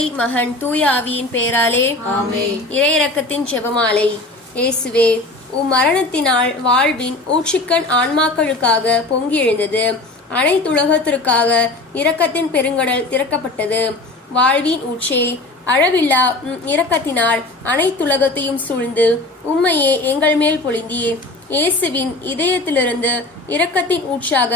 தந்தை மகன் தூய ஆவியின் பெயராலே ஆமென். இறையிறக்கத்தின் ஜெபமாலை. இயேசுவே, உம் மரணத்தினால் வாழ்வின் ஊற்றுக்கண் ஆன்மாக்களுக்காக பொங்கி எழுந்தது. அனைத்துலகத்திற்காக இரக்கத்தின் பெருங்கடல் திறக்கப்பட்டது. வாழ்வின் ஊற்றே, அளவில்லா இரக்கத்தினால் அனைத்துலகத்தையும் சூழ்ந்து உம்மையே எங்கள் மேல் பொழிந்தீர். இயேசுவின் இதயத்திலிருந்து இரக்கத்தின் ஊற்றாக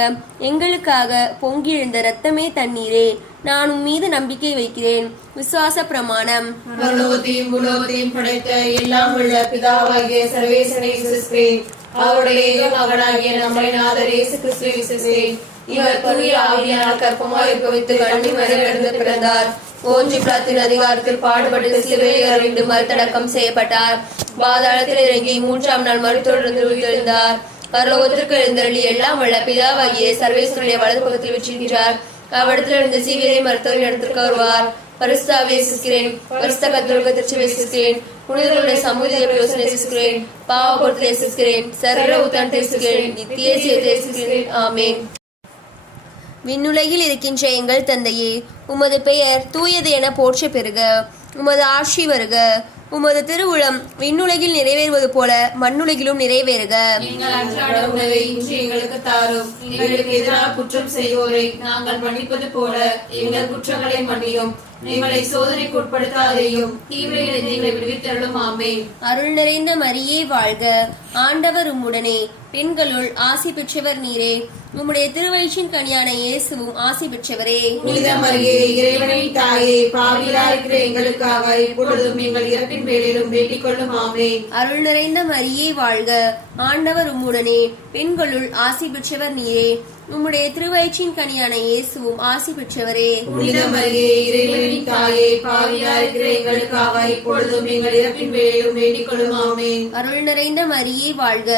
எங்களுக்காக பொங்கி எழுந்த இரத்தமே தண்ணீரே, நான் உம் மீது நம்பிக்கை வைக்கிறேன். விசுவாச பிரமாணம். பரலோகத்தையும் பூலோகத்தையும் படைத்த எல்லாம் உள்ள பிதாவாகிய சர்வேசனை விசுவாசிக்கிறேன். அவருடைய ஏக மகனாகிய நம்முடைய நாதர் இயேசு கிறிஸ்துவை விசுவாசிக்கிறேன். இவர் தூய ஆவியால் கர்ப்பமாய் உற்பவித்து கன்னி மரியிலிருந்து பிறந்தார். போஞ்சு பிலாத்தின் அதிகாரத்தில் பாடுபட்டு சிலுவையில் அறைந்து மறுத்தடக்கம் செய்யப்பட்டார். பாதாளத்தில் இறங்கி மூன்றாம் நாள் மருத்துவருந்து உயிர்த்தெழுந்தார். பரலோகத்திற்கு எழுந்தருளி எல்லாம் உள்ள பிதாவாகிய சர்வேஸ்வருடைய வலது பக்கத்தில் வச்சிருக்கிறார். அவ்விடத்திலிருந்து சீவியரை மருத்துவரின் இடத்திற்கு வருவார். பரிசுத்தாவியை விசுவாசிக்கிறேன். பரிசுத்த கத்தோலிக்க திருச்சபையை விசுவாசிக்கிறேன். புனிதர்களுடைய சமூக யோசனை விசுவாசிக்கிறேன். பாவப்பொருத்தலை விசுவாசிக்கிறேன். சரீர உத்தானத்தை விசுவாசிக்கிறேன். நித்திய ஜீவத்தை விசுவாசிக்கிறேன். ஆமென். விண்ணுலகில் இருக்கின்ற எங்கள் தந்தையே, உமது பெயர் தூயது என போற்ற பெறுக. உமது ஆட்சி வருக. உமது திருவுளம் விண்ணுலகில் நிறைவேறுவது போல மண்ணுலகிலும் நிறைவேறுக. எங்கள் அன்றாட உணவை இன்று எங்களுக்கு தாரும். எங்களுக்கு எதிராக குற்றம் செய்வோரை நாங்கள் மன்னிப்பது போல எங்கள் குற்றங்களை மன்னியும். எங்களை சோதனைக்கு உட்படுத்தாதேயும், தீமையிலிருந்து எங்களை விடுவித்தருளும். ஆமென். அருள் நிறைந்த மரியே வாழ்க. ஆண்டவர் உம்முடனே, பெண்களுள் ஆசி பெற்றவர் நீரே. உம்முடைய திருவயிற்றின் கனியான இயேசுவும் ஆசி பெற்றவரே. புனித மரியே, இறைவனின் தாயே, பாவிகளாயிருக்கிற எங்களுக்காக இப்பொழுதும் எங்கள் இறப்பின் வேளையிலும் வேண்டிக் கொள்ளும். ஆமென். அருள் நிறைந்த மரியே வாழ்க. ஆண்டவர் உம்முடனே, பெண்களுள் ஆசி பெற்றவர் நீரே. உம்முடைய திருவயிற்றின் கனியான இயேசுவும் ஆசி பெற்றவரே. புனித மரியே, இறைவனின் தாயே, பாவிகளாயிருக்கிற எங்களுக்காக இப்பொழுதும் எங்கள் இறப்பின் வேளையிலும் வேண்டிக் கொள்ளும். ஆமென். அருள் நிறைந்த மரியே வாழ்க.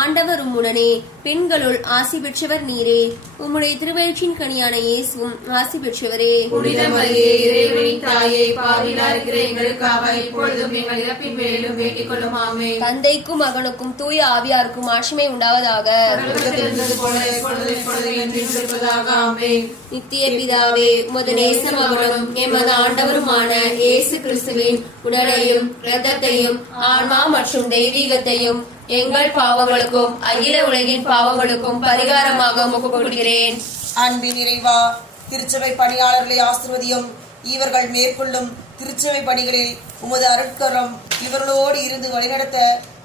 ஆண்டவர் உம்முடனே, பெண்களுள் ஆசி பெற்றவர் நீரே. உம்முடைய திருவயிற்றின் கனியான இயேசுவும் ஆசி பெற்றவரே. புனித மரியே, இறைவனின் தாயே, பாவிகளாயிருக்கிற எங்களுக்காக இப்பொழுதும் எங்கள் இறப்பின் வேளையிலும் வேண்டிக் கொள்ளும். ஆமென். தந்தைக்கும் மகனுக்கும் தூய ஆவியாருக்கும் ஆட்சிமை உண்டாவதாக. இருந்தது போல இப்பொழுதும் எப்பொழுதும் என்றும் இருப்பதாக. ஆமென். நித்திய பிதாவே, உமது நேச மகனும் எமது ஆண்டவருமான இயேசு கிறிஸ்துவின் உடலையும் இரத்தத்தையும் ஆன்மா மற்றும் தெய்வீகத்தையும் எங்கள் பாவங்களுக்கும் அகில உலகின் பாவங்களுக்கும் பரிகாரமாக ஒப்புக் கொடுக்கிறேன். அன்பின் இறைவா, திருச்சபை பணியாளர்களை ஆசிர்வதியும். இவர்கள் மேற்கொள்ளும் திருச்சபை பணிகளில் உமது அருட்கரம் இவர்களோடு இருந்து வழிநடத்த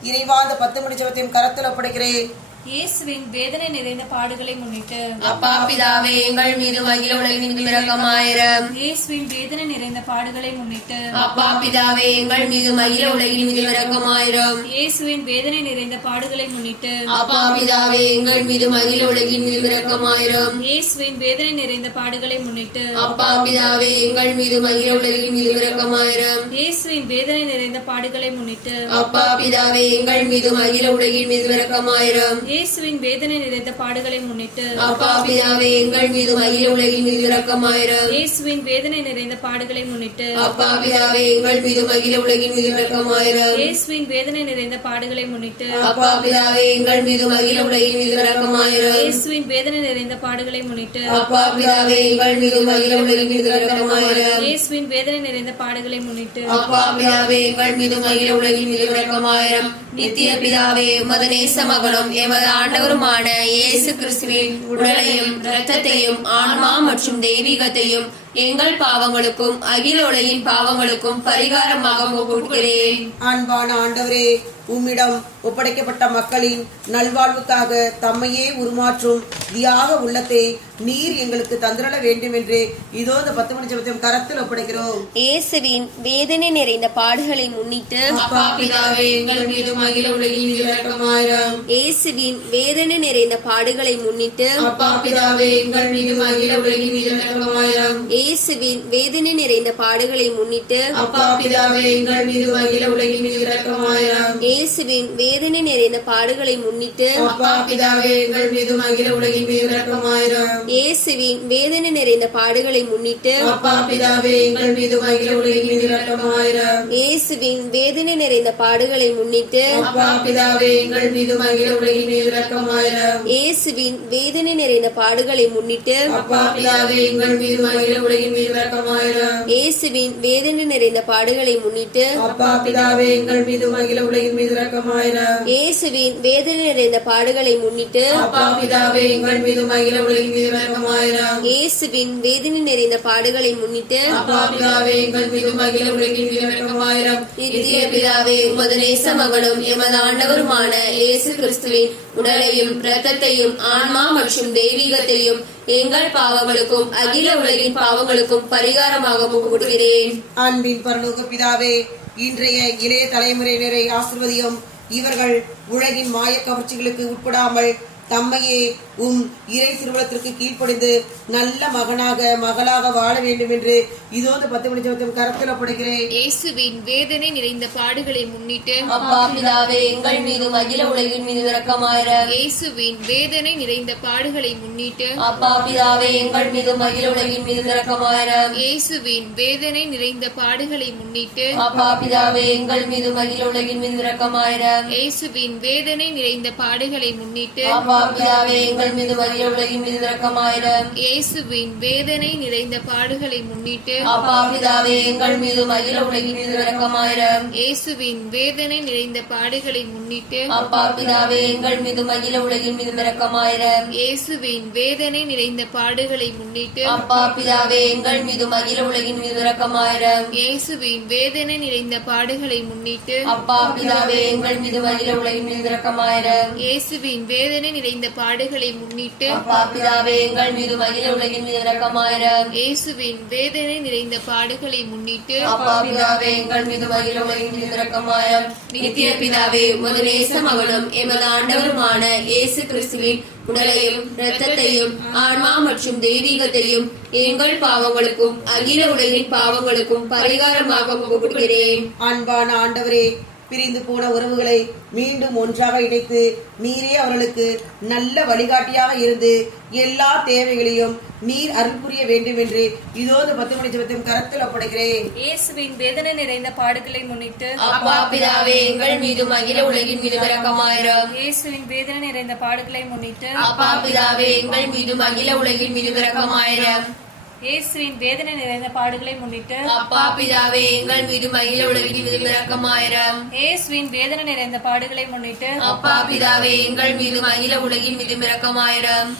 இறைவா, அந்த 10 மணி ஜெபத்தையும் கரத்தில் ஒப்படைக்கிறேன். இயேசுவின் வேதனை நிறைந்த பாடுகளை முன்னிட்டு அப்பா பிதாவே, எங்கள் மீது அகில உலகின் மீது இரக்கமாயிரம். இயேசுவின் வேதனை நிறைந்த பாடுகளை முன்னிட்டு அப்பா பிதாவே, எங்கள் மீது அகில உலகின் மீது இரக்கமாயிரம். இயேசுவின் வேதனை நிறைந்த பாடுகளை முன்னிட்டு அப்பா பிதாவே, எங்கள் மீது அகில உலகின் மீது இரக்கமாயிரம். இயேசுவின் வேதனை நிறைந்த பாடுகளை முன்னிட்டு அப்பா பிதாவே, எங்கள் மீது அகில உலகின் மீது இரக்கமாயிரம். இயேசுவின் வேதனை நிறைந்த பாடுகளை முன்னிட்டு அப்பா பிதாவே, எங்கள் மீது அகில உலகின் மீது இரக்கமாயிரம். இயேசுவின் வேதனை நிறைந்த பாடுகளை முன்னிட்டு அப்பா பிதாவே, எங்கள் மீது அகில உலகின் மீது இரக்கமாயிரம். இயேசுவின் வேதனை நிறைந்த பாடுகளை முன்னிட்டு அப்பா பிதாவே, எங்கள் மீது அகில உலகின் மீது இரக்கமாயிரம். இயேசுவின் வேதனை நிறைந்த பாடுகளை முன்னிட்டு அப்பா பிதாவே, எங்கள் மீது அகில உலகின் மீது இரக்கமாயிரம். இயேசுவின் வேதனை நிறைந்த பாடுகளை முன்னிட்டு அப்பா பிதாவே, எங்கள் மீது அகில உலகின் மீது இரக்கமாயிரம். இயேசுவின் வேதனை நிறைந்த பாடுகளை முன்னிட்டு அப்பா பிதாவே, எங்கள் மீது அகில உலகின் மீது இரக்கமாயிரம். நித்திய பிதாவே, உமது நேச மகனும் எமது ஆண்டவருமான இயேசு கிறிஸ்துவின் உடலையும் இரத்தத்தையும் ஆன்மா மற்றும் தெய்வீகத்தையும் எங்கள் பாவங்களுக்கும் அகில உலகின் பாவங்களுக்கும் பரிகாரமாக ஒப்புக்கொடுக்கிறேன். அன்பான ஆண்டவரே, உம்மிடம் ஒப்படைக்கப்பட்ட மக்களின் நல்வாழ்வுக்காக தம்மையே உருமாற்றும் தியாக உள்ளத்தை நீர் எங்களுக்கு தந்திரள வேண்டும் என்று இதோ இந்த 10 மணி ஜெபத்தையும் கரத்தில் ஒப்படைக்கிறோம். இயேசுவின் வேதனை நிறைந்த பாடுகளை முன்னிட்டு அப்பா பிதாவே, எங்கள் மீது அகில உலகின் மீது இரக்கமாயிரம். இயேசுவின் வேதனை நிறைந்த பாடுகளை முன்னிட்டு அப்பா பிதாவே, எங்கள் மீது அகில உலகின் மீது இரக்கமாயிரம். இயேசுவின் வேதனை நிறைந்த பாடுகளை முன்னிட்டு அப்பா பிதாவே, எங்கள் மீது அகில உலகின் மீது இரக்கமாயிரம். இயேசுவின் வேதனை நிறைந்த பாடுகளை முன்னிட்டு அப்பா பிதாவே, எங்கள் மீது அகில உலகின் மீது இரக்கமாயிரம். இயேசுவின் வேதனை நிறைந்த பாடுகளை முன்னிட்டு அப்பா பிதாவே எங்கள் மீது மகிழ உலகின் மீது இரக்கமாயிரம். இயேசுவின் வேதனை நிறைந்த பாடுகளை முன்னிட்டு அப்பா பிதாவே எங்கள் மீது மகிழ உலகின் மீது இரக்கமாயிரம். இயேசுவின் வேதனை நிறைந்த பாடுகளை முன்னிட்டு அப்பா பிதாவே எங்கள் மீது மகிழ உலகின் மீது இரக்கமாயிரம். இயேசுவின் வேதனை நிறைந்த பாடுகளை முன்னிட்டு அப்பா பிதாவே எங்கள் மீது மகிழ உலகின் மீது இரக்கமாயிரம். இயேசுவின் வேதனை நிறைந்த பாடுகளை முன்னிட்டு அப்பா பிதாவே எங்கள் மீது மகிழ உலகின் மீது இரக்கமாயிரம். இயேசுவின் வேதனை நிறைந்த பாடுகளை முன்னிட்டு அப்பா பிதாவே எங்கள் மீது மகிழ உலகின் மீது இரக்கமாயிரம். நித்திய பிதாவே உமது நேச மகனும் எமது ஆண்டவருமான இயேசு கிறிஸ்துவின் உடலையும் இரத்தத்தையும் ஆன்மா மற்றும் தெய்வீகத்தையும் எங்கள் பாவங்களுக்கும் அகில உலகின் பாவங்களுக்கும் பரிகாரமாக கொடுக்கிறேன். அன்பின் பரலோக பிதாவே, இன்றைய இளைய தலைமுறையினரை ஆசிர்வதியும். இவர்கள் உலகின் மாய கவர்ச்சிகளுக்கு உட்படாமல் தம்மையே இறை திருவுளத்திற்கு கீழ்ப்படிந்து நல்ல மகனாக மகளாக வாழ வேண்டும் என்று இதோ இந்த 10 மணி ஜெபத்தின் கரத்தில் ஒப்படைக்கிறேன். இயேசுவின் வேதனை நிறைந்த பாடுகளை முன்னிட்டு அப்பா பிதாவே எங்கள் மீது அகில உலகின் மீது இரக்கமாயிரம். இயேசுவின் வேதனை நிறைந்த பாடுகளை முன்னிட்டு அப்பா பிதாவே எங்கள் மீது அகில உலகின் மீது இரக்கமாயிரம். இயேசுவின் வேதனை நிறைந்த பாடுகளை முன்னிட்டு அப்பா பிதாவே எங்கள் மீது அகில உலகின் மீது இரக்கமாயிரம். இயேசுவின் வேதனை நிறைந்த பாடுகளை முன்னிட்டு அப்பா பிதாவே எங்கள் மீது அகில உலகின் மீது இரக்கமாயிரம். இயேசுவின் வேதனை நிறைந்த பாடுகளை முன்னிட்டு அப்பா பிதாவே எங்கள் மீது அகில உலகின் மீது இரக்கமாயிரம். இயேசுவின் வேதனை நிறைந்த பாடுகளை முன்னிட்டு அப்பா பிதாவே எங்கள் மீது அகில உலகின் மீது இரக்கமாயிரம். இயேசுவின் வேதனை நிறைந்த பாடுகளை முன்னிட்டு அப்பா பிதாவே எங்கள் மீது அகில உலகின் மீது இரக்கமாயிரம். இயேசுவின் வேதனை நிறைந்த பாடுகளை முன்னிட்டு அப்பா பிதாவே எங்கள் மீது அகில உலகின் மீது இரக்கமாயிரம். இயேசுவின் வேதனை நிறைந்த பாடுகளை முன்னிட்டு அப்பா பிதாவே எங்கள் மீது அகில உலகின் மீது இரக்கமாயிரம். இயேசுவின் வேதனை நிறைந்த பாடுகளை முன்னிட்டு அப்பா பிதாவே எங்கள் மீது அகில உலகின் மீது இரக்கமாயிரம். நித்திய பிதாவே உமது நேச மகனும் எமது ஆண்டவருமான இயேசு கிறிஸ்துவின் உடலையும் இரத்தத்தையும் ஆன்மா மற்றும் தெய்வீகத்தையும் எங்கள் பாவங்களுக்கும் அகில உலகின் பாவங்களுக்கும் பரிகாரமாக கொடுக்கிறேன். அன்பான ஆண்டவரே, பிரிந்து போன உறவுகளை மீண்டும் ஒன்றாக இணைத்து நீரே அவர்களுக்கு நல்ல வழிகாட்டியாக இருந்து எல்லா தேவைகளையும் நீர் அருள் புரிய வேண்டும் என்று இதோ இந்த 10 மணி ஜெபத்தின் கரத்தில் ஒப்படைக்கிறேன். இயேசுவின் வேதனை நிறைந்த பாடுகளை முன்னிட்டு அப்பா பிதாவே எங்கள் மீது அகில உலகின் மீது இரக்கமாயிரம். இயேசுவின் வேதனை நிறைந்த பாடுகளை முன்னிட்டு அப்பா பிதாவே எங்கள் மீது அகில உலகின் மீது இரக்கமாயிரம். இயேசுவின் வேதனை நிறைந்த பாடுகளை முன்னிட்டு அப்பா பிதாவே எங்கள் மீது அகில உலகின் மீது இரக்கமாயிரம். இயேசுவின் வேதனை நிறைந்த பாடுகளை முன்னிட்டு அப்பா பிதாவே எங்கள் மீது அகில உலகின் மீது இரக்கமாயிரம்.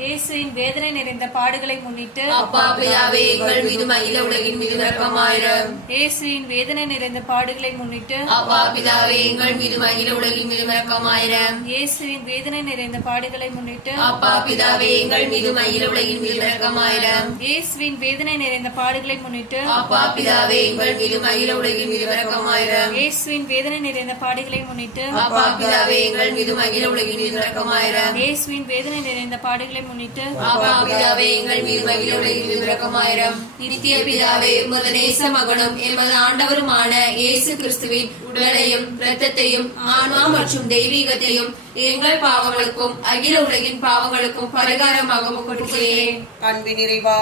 இயேசுவின் வேதனை நிறைந்த பாடுகளை முன்னிட்டு அப்பா பிதாவே எங்கள் மீது அகில உலகின் மீது இரக்கமாயிரம். இயேசுவின் வேதனை நிறைந்த பாடுகளை முன்னிட்டு அப்பா பிதாவே எங்கள் மீது அகில உலகின் மீது இரக்கமாயிரம். இயேசுவின் வேதனை நிறைந்த பாடுகளை முன்னிட்டு அப்பா பிதாவே எங்கள் மீது அகில உலகின் மீது இரக்கமாயிரம். இயேசுவின் வேதனை நிறைந்த பாடுகளை முன்னிட்டு அப்பா பிதாவே எங்கள் மீது அகில உலகின் மீது இரக்கமாயிரம். இயேசுவின் வேதனை நிறைந்த பாடுகளை முன்னிட்டு அப்பா பிதாவே எங்கள் மீது அகில உலகின் மீது இரக்கமாயிரம். இயேசுவின் வேதனை நிறைந்த பாடுகளை முன்னிட்டு அப்பா பிதாவே எங்கள் மீது அகில உலகின் மீது இரக்கமாயிரம். நித்திய பிதாவே உமது நேச மகனும் எமது ஆண்டவருமான இயேசு கிறிஸ்துவின் உடலையும் இரத்தத்தையும் ஆன்மா மற்றும் தெய்வீகத்தையும் எங்கள் பாவங்களுக்கும் அகில உலகின் பாவங்களுக்கும் பரிகாரமாக கொடுக்கிறேன். அன்பின் நிறைவா,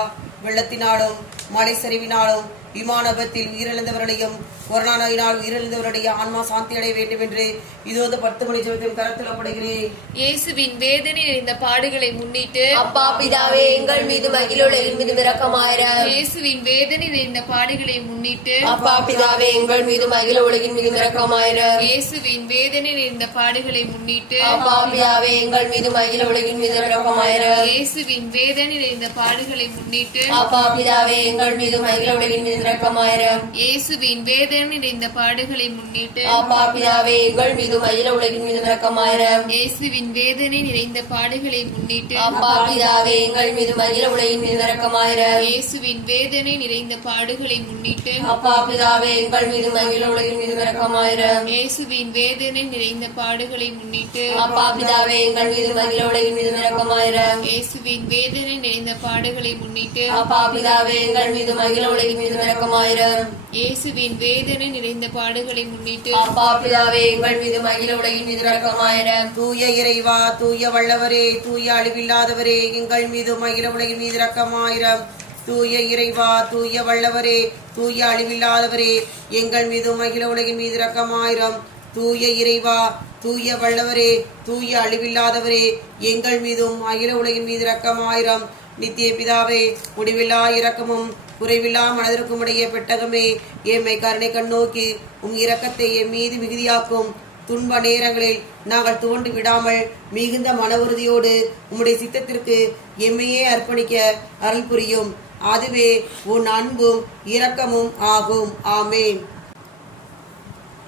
வெள்ளத்தினாலும் மலை சரிவினாலும் விமான விபத்தில் உயிரிழந்தவர்களையும் கொரோனா நோயினால் உயிரிழந்தவருடைய ஆன்மா சாந்தி அடைய வேண்டும் என்று இதோ இந்த 10 மணி ஜெபத்தின் கரத்தில் ஒப்படைக்கிறேன். இயேசுவின் வேதனை நிறைந்த பாடுகளை முன்னிட்டு அப்பா பிதாவே எங்கள் மீது அகில உலகின் மீது இரக்கமாயிரம். இயேசுவின் வேதனை நிறைந்த பாடுகளை முன்னிட்டு அப்பா பிதாவே எங்கள் மீது அகில உலகின் மீது இரக்கமாயிரம். இயேசுவின் வேதனை நிறைந்த பாடுகளை முன்னிட்டு அப்பா பிதாவே எங்கள் மீது அகில உலகின் மீது இரக்கமாயிரம். இயேசுவின் வேதனை நிறைந்த பாடுகளை முன்னிட்டு அப்பா பிதாவே எங்கள் மீது அகில உலகின் மீது இரக்கமாயிரம். இயேசுவின் வேதனை நிறைந்த பாடுகளை முன்னிட்டு அப்பா பிதாவே எங்கள் மீது அகில உலகின் மீது இரக்கமாயிரம். இயேசுவின் வேதனை நிறைந்த பாடுகளை முன்னிட்டு அப்பா பிதாவே எங்கள் மீது அகில உலகின் மீது இரக்கமாயிரம். இயேசுவின் வேதனை நிறைந்த பாடுகளை முன்னிட்டு அப்பா பிதாவே எங்கள் மீது அகில உலகின் மீது இரக்கமாயிரம். இயேசுவின் வேதனை நிறைந்த பாடுகளை முன்னிட்டு அப்பா பிதாவே எங்கள் மீது அகில உலகின் மீது இரக்கமாயிரம். இயேசுவின் வேதனை நிறைந்த பாடுகளை முன்னிட்டு அப்பா பிதாவே எங்கள் மீது அகில உலகின் மீது இரக்கமாயிரம். இயேசுவின் வேதனை நிறைந்த பாடுகளை முன்னிட்டு அப்பா பிதாவே, எங்கள் மீதும் அகில உலகின் மீது இரக்கமாயிரம். தூய இறைவா, தூய வல்லவரே, தூய அழிவில்லாதவரே, எங்கள் மீதும் அகில உலகின் மீது இரக்கமாயிரம். தூய இறைவா, தூய வல்லவரே, தூய அழிவில்லாதவரே, எங்கள் மீதும் அகில உலகின் மீது இரக்கமாயிரம். தூய இறைவா, தூய வல்லவரே, தூய அழிவில்லாதவரே, எங்கள் மீதும் அகில உலகின் மீது இரக்கமாயிரம். நித்திய பிதாவே, முடிவில்லா இரக்கமும் குறைவில்லா மனதிற்கும் உடைய பெட்டகமே, எம்மை கருணை கண்ணோக்கி உம் இரக்கத்தை எம் மீது மிகுதியாக்கும். துன்ப நேரங்களில் நாங்கள் துவண்டு விடாமல் மிகுந்த மன உறுதியோடு உம்முடைய சித்தத்திற்கு எம்மையே அர்ப்பணிக்க அருள் புரியும். அதுவே உன் அன்பும் இரக்கமும் ஆகும். ஆமேன்.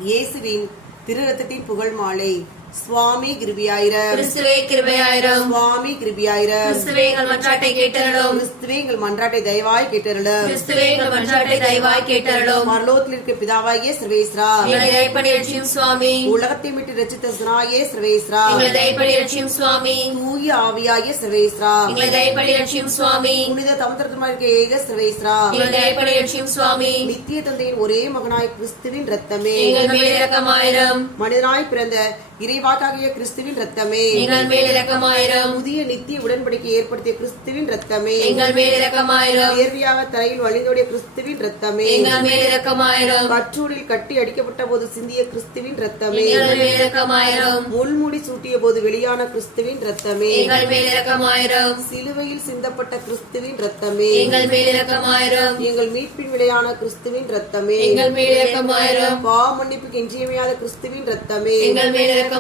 இயேசுவின் திரு ரத்தத்தின் புகழ் மாலை. சுவாமி கிருபியாயிரம். கிறிஸ்துவே கிருபையாயிரம். சுவாமி கிருபியாயிரம். கிறிஸ்துவே எங்கள் மன்றாட்டை கேட்டருளும். கிறிஸ்துவே எங்கள் மன்றாட்டை தயவாய் கேட்டருளும். கிறிஸ்துவே எங்கள் மன்றாட்டை தயவாய் கேட்டருளும். பரலோகத்தில் இருக்க பிதாவாகிய சர்வேஸ்வரா, எங்களை தயப்படி ரட்சியும் சுவாமி. உலகத்தை விட்டு ரட்சித்த சுனாயே சர்வேஸ்வரா, எங்களை தயப்படி ரட்சியும் சுவாமி. தூய ஆவியாகிய சர்வேஸ்வரா, எங்களை தயப்படி ரட்சியும் சுவாமி. புனித தமத்திரமா இருக்க ஏக சர்வேஸ்வரா, எங்களை தயப்படி ரட்சியும் சுவாமி. நித்திய தந்தையின் ஒரே மகனாய் கிறிஸ்துவின் ரத்தமே, எங்கள் மேல் இரக்கமாயிரம். மனிதனாய் பிறந்த இறைவாக்காகிய கிறிஸ்துவின் ரத்தமே, எங்கள் மேல் இரக்கமாயிரம். புதிய நித்திய உடன்படிக்கை ஏற்படுத்திய கிறிஸ்துவின் ரத்தமே, எங்கள் மேல் இரக்கமாயிரம். நேர்வியாக தரையில் வழிந்தோடிய கிறிஸ்துவின் ரத்தமே, எங்கள் மேல் இரக்கமாயிரம். கற்றூரில் கட்டி அடிக்கப்பட்ட போது சிந்திய கிறிஸ்துவின் ரத்தமே, எங்கள் மேல் இரக்கமாயிரம். முள்முடி சூட்டிய போது வெளியான கிறிஸ்துவின் ரத்தமே, எங்கள் மேல் இரக்கமாயிரம். சிலுவையில் சிந்தப்பட்ட கிறிஸ்துவின் ரத்தமே, எங்கள் மேல் இரக்கமாயிரம். எங்கள் மீட்பின் விளையான கிறிஸ்துவின் ரத்தமே, எங்கள் மேல் இரக்கமாயிரம். பாவ மன்னிப்புக்கு இன்றியமையாத கிறிஸ்துவின் ரத்தமே, எங்கள் மேல் இரக்கமாயிரம்.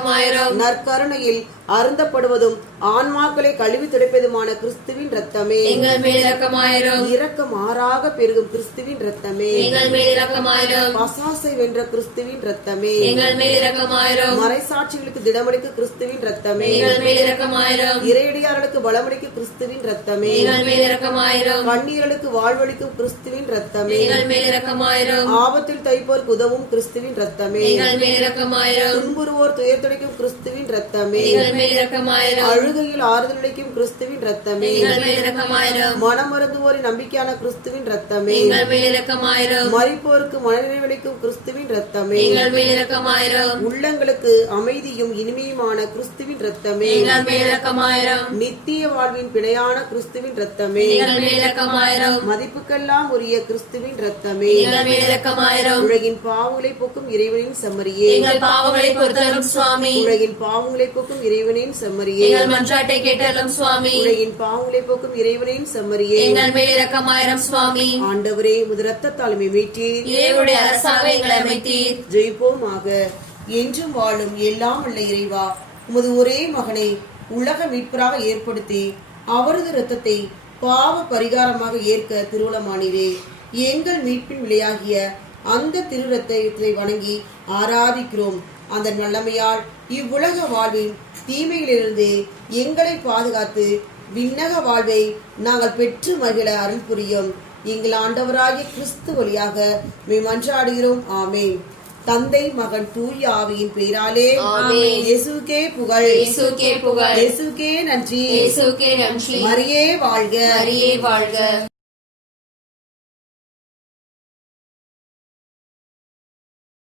நற்கருணையில் அருந்தப்படுவதும் ஆன்மாக்களை கழுவி துடைப்பதுமான கிறிஸ்துவின் ரத்தமே, எங்கள் மேல் இரக்கமாயிரம். இரக்கமாறாக பெருகும் கிறிஸ்துவின் ரத்தமே, எங்கள் மேல் இரக்கமாயிரம். பசாசை வென்ற கிறிஸ்துவின் ரத்தமே, எங்கள் மேல் இரக்கமாயிரம். மறைசாட்சிகளுக்கு திடமளிக்கு கிறிஸ்துவின் ரத்தமே, எங்கள் மேல் இரக்கமாயிரம். இறையடியார்களுக்கு பலமளிக்கு கிறிஸ்துவின் ரத்தமே, எங்கள் மேல் இரக்கமாயிரம். கண்ணீர்களுக்கு வாழ்வளிக்கும் கிறிஸ்துவின் ரத்தமே, எங்கள் மேல் இரக்கமாயிரம். ஆபத்தில் தைப்போருக்கு உதவும் கிறிஸ்துவின் ரத்தமே, எங்கள் மேல் இரக்கமாயிரம். துன்புறுவோர் துயர் துடைக்கும் கிறிஸ்துவின் ரத்தமே, எங்கள் மேல் இரக்கமாயிரம். அழுகையில் ஆறுதல் அளிக்கும் கிறிஸ்துவின் ரத்தமே, எங்கள் மேல் இரக்கமாயிரம். மனமருந்துவோரின் நம்பிக்கையான கிறிஸ்துவின் ரத்தமே, எங்கள் மேல் இரக்கமாயிரம். மரிப்போருக்கு மனநிறைவளிக்கும் கிறிஸ்துவின் ரத்தமே, எங்கள் மேல் இரக்கமாயிரம். உள்ளங்களுக்கு அமைதியும் இனிமையுமான கிறிஸ்துவின் ரத்தமே, எங்கள் மேல் இரக்கமாயிரம். நித்திய வாழ்வின் பிணையான கிறிஸ்துவின் ரத்தமே, எங்கள் மேல் இரக்கமாயிரம். மதிப்புக்கெல்லாம் உரிய கிறிஸ்துவின் ரத்தமே, எங்கள் மேல் இரக்கமாயிரம். உலகின் பாவங்களை போக்கும் இறைவனின் செம்மறியே, எங்கள் பாவங்களை பொறுத்தருளும் சுவாமி. உலகின் பாவங்களை போக்கும் இறைவனின் செம்மறியே, எங்கள் மன்றாட்டை கேட்டருளும் சுவாமி. உலகின் பாவங்களை போக்கும் இறைவனின் செம்மறியே, எங்கள் மேல் இரக்கமாயிரம் சுவாமி. ஆண்டவரே, முது ரத்த தாழ்மை மீட்டீர், இறைவனுடைய அரசாக எங்களை அமைத்தீர். ஜெயிப்போமாக. என்றும் வாழும் எல்லாம் உள்ள இறைவா, உமது ஒரே மகனை உலக மீட்பராக ஏற்படுத்தி அவரது இரத்தத்தை பாவ பரிகாரமாக ஏற்க திருவுளமானீரே. எங்கள் மீட்பின் விலையாகிய அந்த திரு ரத்தத்தை வணங்கி ஆராதிக்கிறோம். அந்த நல்லமையால் இவ்வுலக வாழ்வின் தீமையிலிருந்து எங்களை பாதுகாத்து விண்ணக வாழ்வை நாங்கள் பெற்று மகிழ அருள் புரியும். எங்கள் ஆண்டவராகிய கிறிஸ்து வழியாக மன்றாடுகிறோம். ஆமென். தந்தை மகன் தூய ஆவியின் பெயராலே ஆமென். இயேசுவுக்கே புகழ், இயேசுவுக்கே புகழ், இயேசுவுக்கே நன்றி, இயேசுவுக்கே நன்றி. மரியே வாழ்க, மரியே வாழ்க.